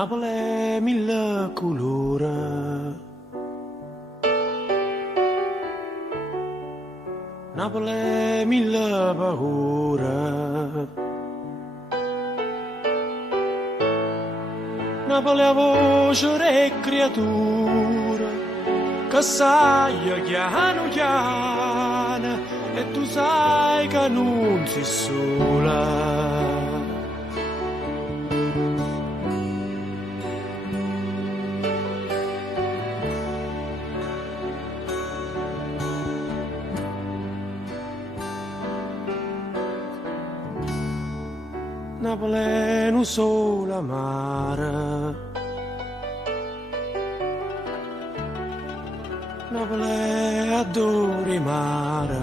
Napoli mille colore, Napoli mille paure, Napoli a voce e creatura, che sai chiano chiano e tu sai che non sei sola. Napoli è un sole amare, Napoli è adori mare,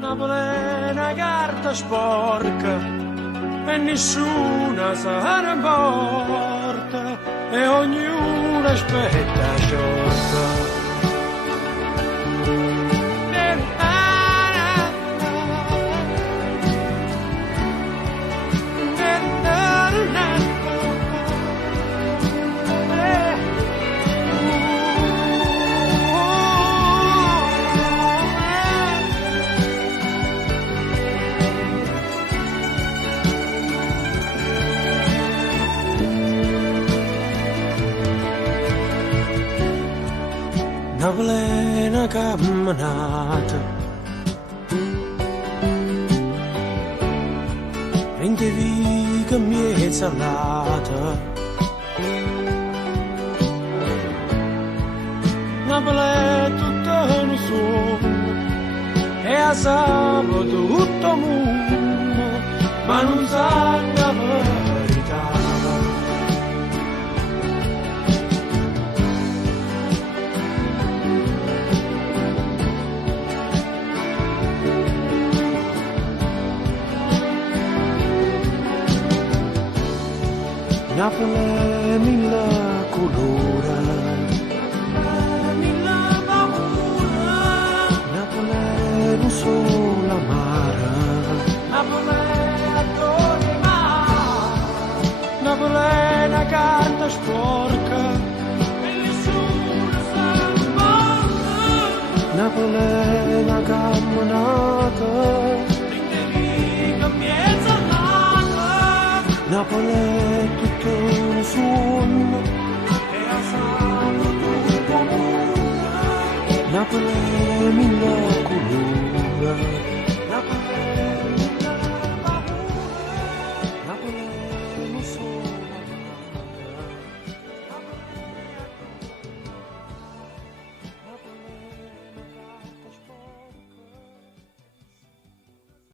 Napoli è una carta sporca e nessuna se ne importa e ognuno aspetta sciolta. Napoli è una camminata, rende viga mia salata. Napoli è tutto un sogno, e a sabato tutto mondo, ma non sa la verità. Napoli è mille colore, mille paure, Napoli è un sole amare, Napoli è adore mare, Napoli è una carta sporca e nessuno sa importa, Napoli è una camminata, Napoli è tutto un sogno e a sabato tutto mondo, Napoli è mille colore, Napoli